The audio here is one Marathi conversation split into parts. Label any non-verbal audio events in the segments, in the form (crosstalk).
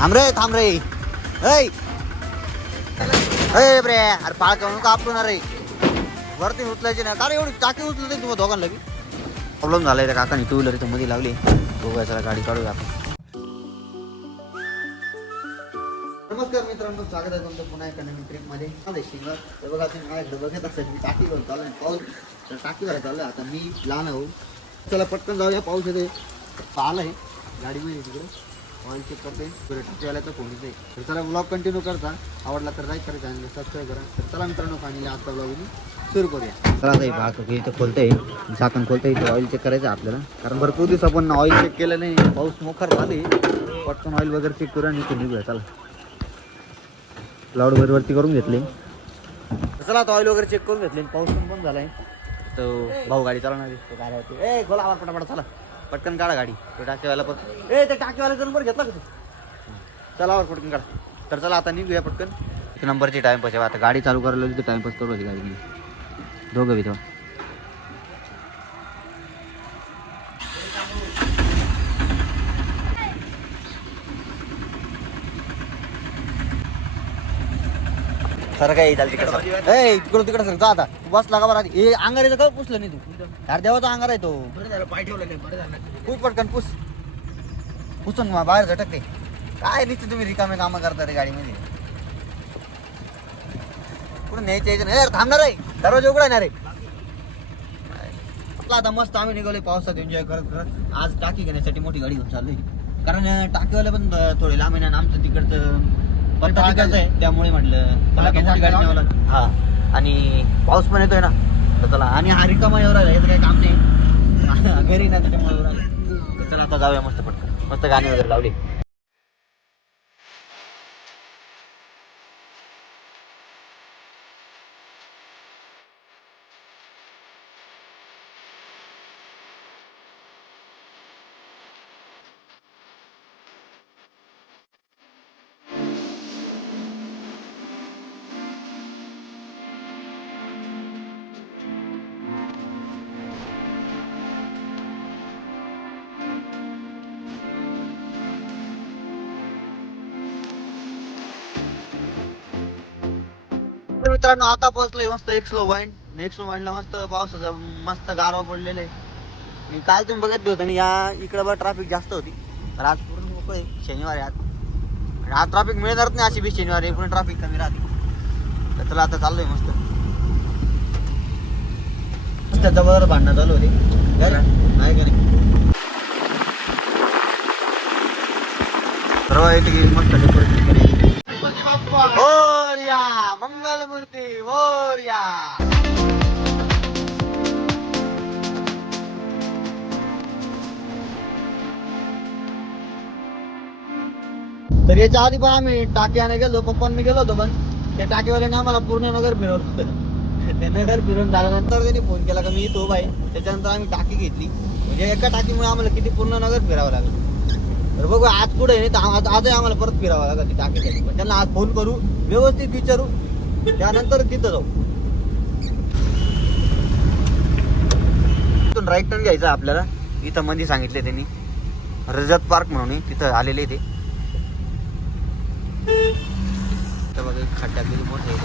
थांब रे थांब रे ऐ ब्रे अरे पाळ करून का आपण रे. वरती उचलायची ना कारण एवढी टाकी उचलते तुम्हाला दोघांना बी? प्रॉब्लेम झालाय त्या काकाने. टू व्हीलर इथं मध्ये लावली. बघूया चला गाडी काढूया आपण. नमस्कार मित्रांनो स्वागत आहे तुमचं पुन्हा एका नवीन ट्रिपमध्ये माझे शिंगर. तर बघा तुम्ही माझ्याकडे बघत असेल मी टाकीवर चालू आहे पाऊस. तर टाकी चालू आहे आता मी लहान आहो. चला पटकन जाऊया पाऊस येते आलं आहे गाडीमध्ये तिकडे. ऑइल चेक करते. पुढे टाकीवाल्याचा फोन तर चला ब्लॉग कंटिन्यू करता. आवडला तर लाईक करा चॅनल सबस्क्राईब करा. तर चला मित्रांनो फायनली आजचा ब्लॉग मी सुरू करूया. चला ताई भाग इथं खोलतंय. झाकण खोलतंय इथं ऑइल चेक करायचं आहे आपल्याला. कारण भरपूर दिवस आपण ऑइल चेक केलं नाही. पाऊस मोखर झाले. पटकन ऑइल वगैरे चेक करू आणि इथे निघूया. चला. क्लाउड वरती करून घेतले. चला आता ऑइल वगैरे चेक करून घेतले. पाऊस पण बंद झालाय. तो भाऊ गाडी चालवणार आहे. तो होती ए गोला आवाज पटापट. चला. पटकन काढा गाडी. तो टाकेवाला पण ए ते टाकेवाला नंबर घेतला का तू? चला आवर पटकन काढा. तर चला आता निघूया पटकन. नंबरची टाइमपास आहे. आता गाडी चालू करायला तर टाइमपास करू गाडी दोघं बी सर काय चाल तिकडे सर. ए तिकडं तिकडे सर जा आता. तू बसला का बरं ए अंगारीचं का पुसलं नाही तू? यार देवाचा अंगार आहे तो. बरं झालं पाय ठेवलं नाही बरं झालं. पुस पटकन पुस. पुसून मग बाहेर झटकते. काय नुसते तुम्ही रिकामे कामं करता रे गाडीमध्ये? कुठं न्यायचं यायचं नाही यार थांबणार आहे. दरवाजा उघडा आहे ना रे. आपला आता मस्त आम्ही निघालोय पावसात एन्जॉय करत करत. आज टाकी घेण्यासाठी मोठी गाडी घेऊन चाललोय. कारण टाकीवाले पण थोडे लांब आहे ना आमचं तिकडचं पट्टा तिकडचं आहे त्यामुळे म्हटलं मोठी गाडी न्यावं हा. आणि पाऊस पण येतोय ना तर चला. आणि हा रिकामा एवढा याचं काही काम नाही. (laughs) घरी ना त्याच्यामुळे. एवढा तर चला आता जाऊया मस्त पटकन. मस्त गाणी वगैरे लावली. मित्रांनो आता पोहोचलोय मस्त एक स्लो पॉईंट नेक्स्ट स्लो पॉईंटला मस्त पावसाचा मस्त गारवा पडलेले मी काल तुम्ही बघितलं होतं आणि या इकडं बघ ट्रॅफिक जास्त होती. तर आज पूर्ण मोकळं आहे शनिवार आहे आज. आणि आज ट्रॅफिक मिळणारच नाही अशी बी शनिवार आहे पूर्ण ट्रॅफिक कमी राहते. तर चला आता चाललोय मस्त. मस्त जबरदस्त भांडणं चालू होती? नाही का नाही सर्व येते की मस्त डेकोरेशन केली मोरया मंगलमूर्ती हो मोरया तर याच्या आधी पण आम्ही टाक्याने गेलो पप्पांनी गेलो होतो पण त्या टाकीवाल्याने आम्हाला पूर्ण नगर फिरवलं ते नगर फिरून झाल्यानंतर त्यांनी फोन केला का मी तो बाई. त्याच्यानंतर आम्ही टाकी घेतली. म्हणजे एका टाकीमुळे आम्हाला किती पूर्ण नगर फिरावं लागलं. तर बघू आज कुठे नाही तर आज आजही आम्हाला परत फिरावं लागेल ती टाकीसाठी. पण त्यांना आज फोन करू व्यवस्थित विचारू त्यानंतर तिथं जाऊ. इथून राईट टर्न घ्यायचा आपल्याला. इथं मध्ये सांगितले त्यांनी. रजत पार्क म्हणून तिथं आलेले ते. बघा एक खड्डा मोठे.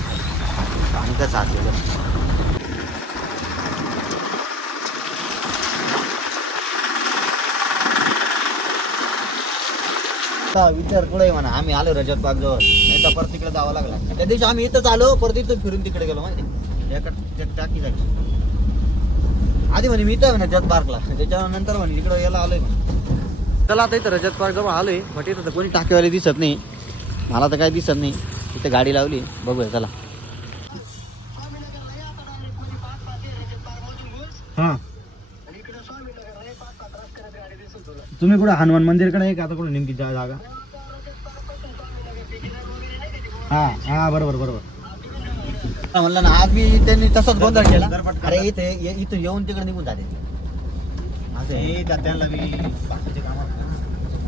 पाणी कसं विचार कुठे म्हणा. आम्ही आलो रजत बाग जवळ नाही तर परत तिकडे जावं लागला. त्या दिवशी आम्ही इथंच आलो परत इथं फिरून तिकडे गेलो माहिती एका टाकी टाकीसाठी आधी म्हणे मी इथं रजत पार्कला त्याच्यानंतर म्हणे इकडे यायला आलोय म्हणे. चला आता इथं रजत पार्क जवळ आलोय बट इथं तर कोणी टाकेवाले दिसत नाही. मला तर काही दिसत नाही. इथे गाडी लावली. बघूया चला. हा. तुम्ही कुठं हनुमान मंदिरकडे आहे का? आता कुठं नेमकी जा- जागा? हा हा बरोबर बरोबर. म्हणलं ना आज मी त्यांनी तसंच गोंधळ केला. अरे इथे ये- इथं येऊन तिकडे निघून जाते. असं आहे.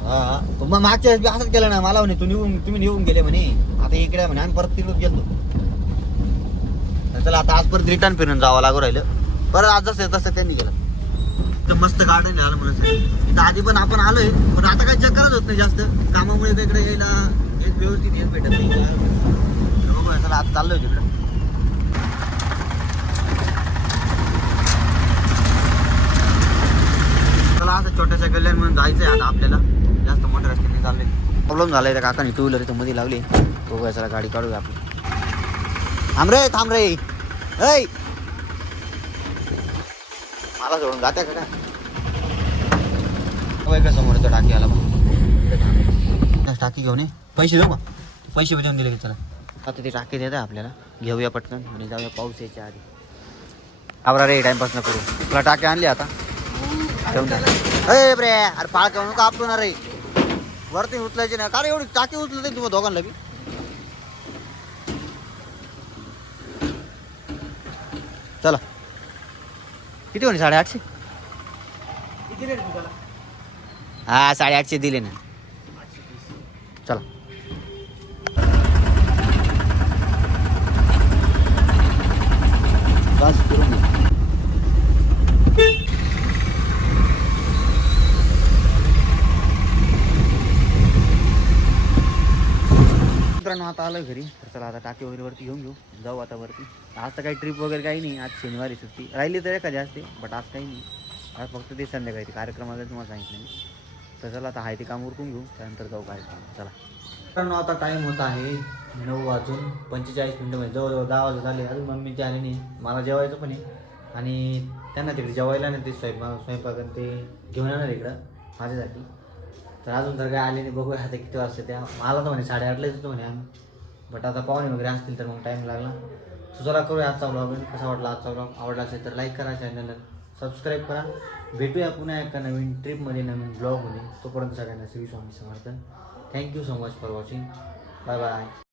हा हा. मग मागच्या वेळेस बी असंच केलं ना मला म्हणे तू निघून तुम्ही निघून गेले म्हणे. आता इकडे म्हणे आणि परत तिकडे गेलो. तर चला आता आज परत रिटर्न फिरून जावं लागू राहिलं. परत आज जसं आहे तसं त्यांनी गेलं इथं मस्त गार्डन आलं म्हणून. इथं आधी पण आपण आलोय पण आता काय चक्करच होत नाही जास्त. कामामुळे काही इकडे यायला हेच व्यवस्थित हेच भेटत नाही. बघूया चला आता चाललोय तिकडं. चला असं छोट्याशा जायचं जायचंय आता आपल्याला. जास्त मोठ्या रस्त्याने चालले प्रॉब्लेम झालाय त्या काकाने टू व्हीलर इथं मध्ये लावली. बघूया चला गाडी काढूया आपली थांब रे थांब रे. ऐ! मला सोडून जात्या का काय? बघ समोर टाकी आला टाकी घेऊन ये. पैसे देऊ का? पैसे देऊन दिले की चला. आता ते टाकी देत आपल्याला. घेऊया पटकन आणि जाऊया पाऊस यायच्या आधी. आवरा रे टाइमपास न करू. तुला टाकी आणली आता. ठेवून द्या ब्रे अरे पाळ घेऊन का आपटून रे. वरती उचलायची नाही. का रे एवढी टाकी उचलत तुम्हाला दोघांना बी? चला. किती होणे? साडेआठशे? हा साडेआठशे दिले ना. चला. मित्रांनो आता आलं घरी. तर चला आता टाके वगैरे वरती घेऊन घेऊ. जाऊ आता वरती. आज तर काही ट्रिप वगैरे काही नाही. आज शनिवारी सुट्टी. राहिली तर एखादी असते बट आज काही नाही. आज फक्त ते संध्याकाळी ते कार्यक्रमाला तुम्हाला सांगितलं मी. तर चला आता हाय ते काम उरकून घेऊ. त्यानंतर जाऊ कार्यक्रम चला. मित्रांनो आता टाईम होत आहे नऊ वाजून पंचेचाळीस मिनटं म्हणजे जवळजवळ दहा वाजत झाले अजून मम्मी ते आले नाही. मला जेवायचं पण आहे. आणि त्यांना तिकडे जेवायला नाही ते स्वयंपाक स्वयंपाक ते घेऊन येणार इकडं. माझ्यासाठी. तर अजून तर काय आले नाही बघूया आता किती वाजता त्या मला तर म्हणे साडेआठलाच होतो म्हणे आम्ही. बट आता पाहुणे वगैरे असतील तर मग टाईम लागला. सो करूया आजचा ब्लॉग कसा वाटला आजचा ब्लॉग आवडला असेल तर लाईक करा चॅनलला सबस्क्राईब करा. भेटूया पुन्हा एका नवीन ट्रिपमध्ये नवीन ब्लॉगमध्ये तोपर्यंत सगळ्यांना श्री स्वामी समर्थन thank you so much for watching bye bye